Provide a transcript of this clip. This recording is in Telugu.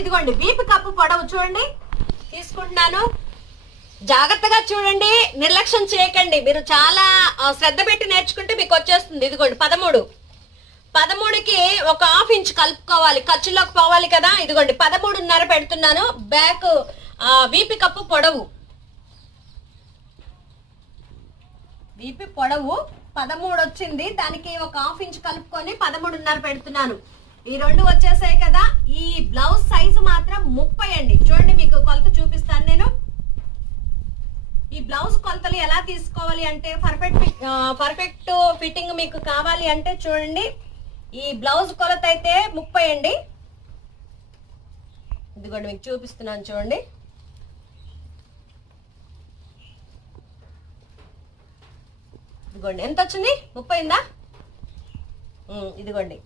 ఇదిగోండి వీపు కప్పు పొడవు చూడండి తీసుకుంటున్నాను. జాగ్రత్తగా చూడండి, నిర్లక్ష్యం చేయకండి. మీరు చాలా శ్రద్ధ పెట్టి నేర్చుకుంటే మీకు వచ్చేస్తుంది. ఇదిగోండి 13కి ఒక హాఫ్ ఇంచ్ కలుపుకోవాలి, ఖర్చులోకి పోవాలి కదా. ఇదిగోండి 13.5 పెడుతున్నాను. బ్యాక్ వీపి కప్పు పొడవు, వీపి పొడవు 13 వచ్చింది. దానికి ఒక హాఫ్ ఇంచ్ కలుపుకొని 13.5 పెడుతున్నాను. ఈ రెండు వచ్చేసాయి కదా. ఈ బ్లౌజ్ సైజు మాత్రం 30 అండి. చూడండి మీకు కొలత చూపిస్తాను నేను. ఈ బ్లౌజ్ కొలతలు ఎలా తీసుకోవాలి అంటే పర్ఫెక్ట్ ఫిట్టింగ్ మీకు కావాలి అంటే చూడండి, ఈ బ్లౌజ్ కొలత అయితే 30 అండి. ఇదిగోండి మీకు చూపిస్తున్నాను చూడండి. ఇదిగోండి ఎంత వచ్చింది, 30 అయిందా? ఇదిగోండి